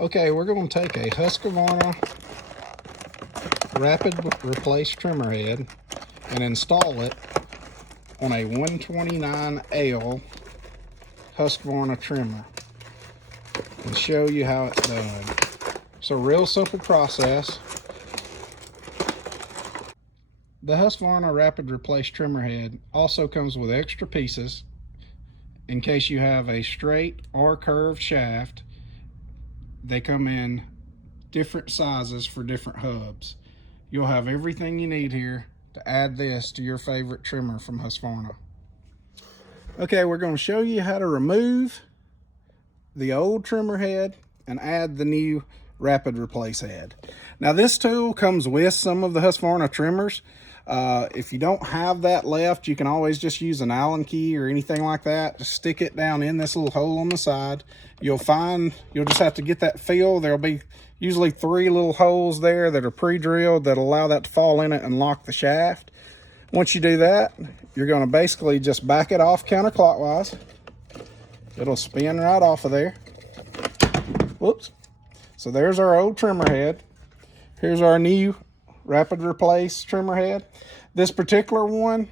Okay, we're going to take a Husqvarna rapid replace trimmer head and install it on a 129L Husqvarna trimmer and show you how it's done. So real simple process. The Husqvarna rapid replace trimmer head also comes with extra pieces in case you have a straight or curved shaft. They come in different sizes for different hubs. You'll have everything you need here to add this to your favorite trimmer from Husqvarna. Okay, we're going to show you how to remove the old trimmer head and add the new rapid replace head. Now this tool comes with some of the Husqvarna trimmers. If you don't have that left, you can always just use an Allen key or anything like that. Just stick it down in this little hole on the side. You'll just have to get that feel. There'll be usually 3 little holes there that are pre-drilled that allow that to fall in it and lock the shaft. Once you do that, you're going to basically just back it off counterclockwise. It'll spin right off of there. Whoops. So there's our old trimmer head. Here's our new rapid replace trimmer head. This particular one,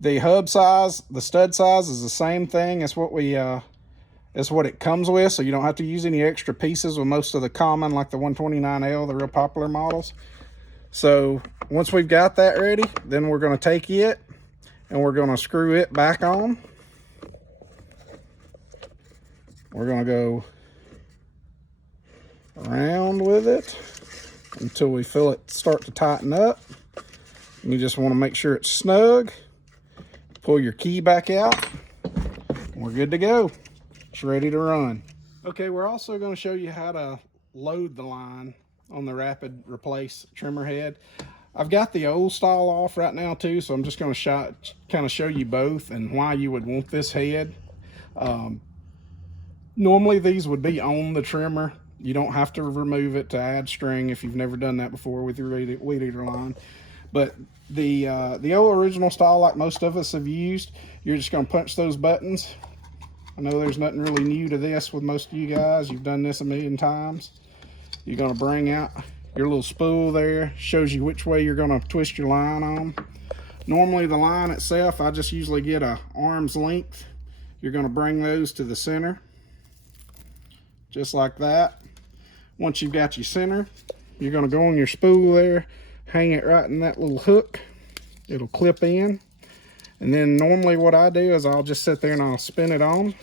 the hub size, the stud size is the same thing as what it comes with, so you don't have to use any extra pieces with most of the common, like the 129L, the real popular models. So once we've got that ready, then we're going to take it and we're going to screw it back on. We're going to go around with it until we feel it start to tighten up. And you just want to make sure it's snug. Pull your key back out. We're good to go. It's ready to run. Okay, we're also going to show you how to load the line on the rapid replace trimmer head. I've got the old style off right now too, so I'm just going to kind of show you both and why you would want this head. Normally these would be on the trimmer. You don't have to remove it to add string if you've never done that before with your weed eater line. But the old original style, like most of us have used, you're just going to punch those buttons. I know there's nothing really new to this with most of you guys. You've done this a million times. You're going to bring out your little spool there. Shows you which way you're going to twist your line on. Normally the line itself, I just usually get a arm's length. You're going to bring those to the center. Just like that. Once you've got your center, you're going to go on your spool there, hang it right in that little hook. It'll clip in. And then normally what I do is I'll just sit there and I'll spin it on.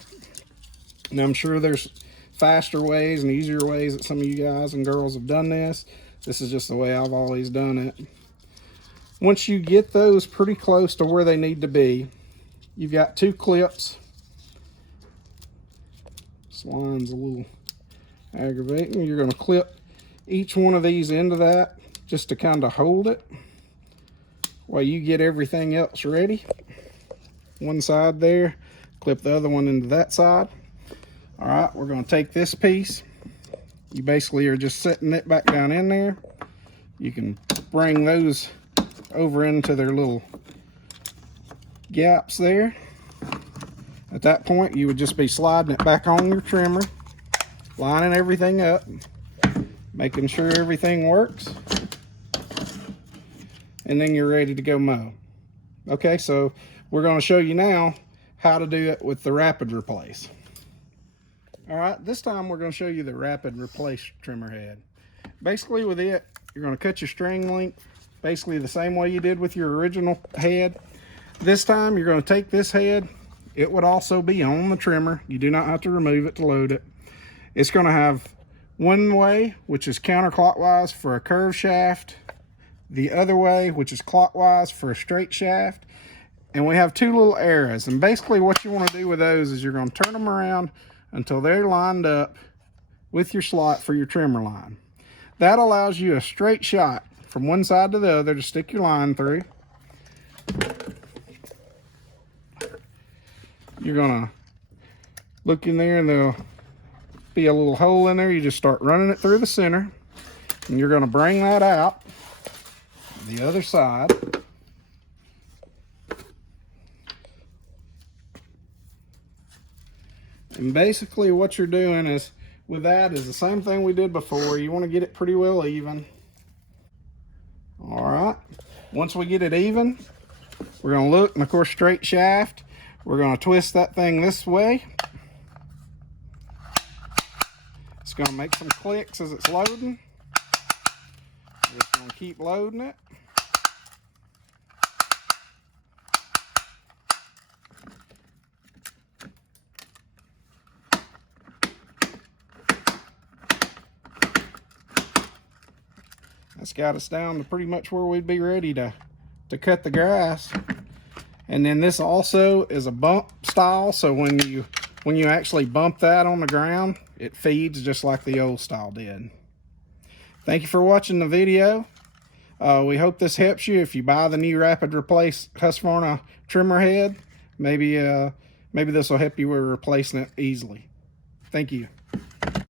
And I'm sure there's faster ways and easier ways that some of you guys and girls have done this. This is just the way I've always done it. Once you get those pretty close to where they need to be, you've got 2 clips. This line's a little aggravating. You're going to clip each one of these into that just to kind of hold it while you get everything else ready. One side there, clip the other one into that side. All right, we're going to take this piece. You basically are just setting it back down in there. You can bring those over into their little gaps there. At that point, you would just be sliding it back on your trimmer, lining everything up, making sure everything works, and then you're ready to go mow. Okay, so we're going to show you now how to do it with the rapid replace. All right, this time we're going to show you the rapid replace trimmer head. Basically with it, you're going to cut your string length basically the same way you did with your original head. This time you're going to take this head. It would also be on the trimmer. You do not have to remove it to load it. It's going to have one way, which is counterclockwise for a curved shaft, the other way, which is clockwise for a straight shaft, and we have 2 little arrows. And basically what you want to do with those is you're going to turn them around until they're lined up with your slot for your trimmer line. That allows you a straight shot from one side to the other to stick your line through. You're going to look in there and there'll be a little hole in there. You just start running it through the center, and you're going to bring that out the other side. And basically what you're doing is with that is the same thing we did before. You want to get it pretty well even. All right, once we get it even, we're going to look, and of course straight shaft. We're going to twist that thing this way. It's going to make some clicks as it's loading. We're just going to keep loading it. That's got us down to pretty much where we'd be ready to cut the grass. And then this also is a bump style, so when you actually bump that on the ground, it feeds just like the old style did. Thank you for watching the video. We hope this helps you. If you buy the new Rapid Replace Husqvarna trimmer head, maybe this will help you with replacing it easily. Thank you.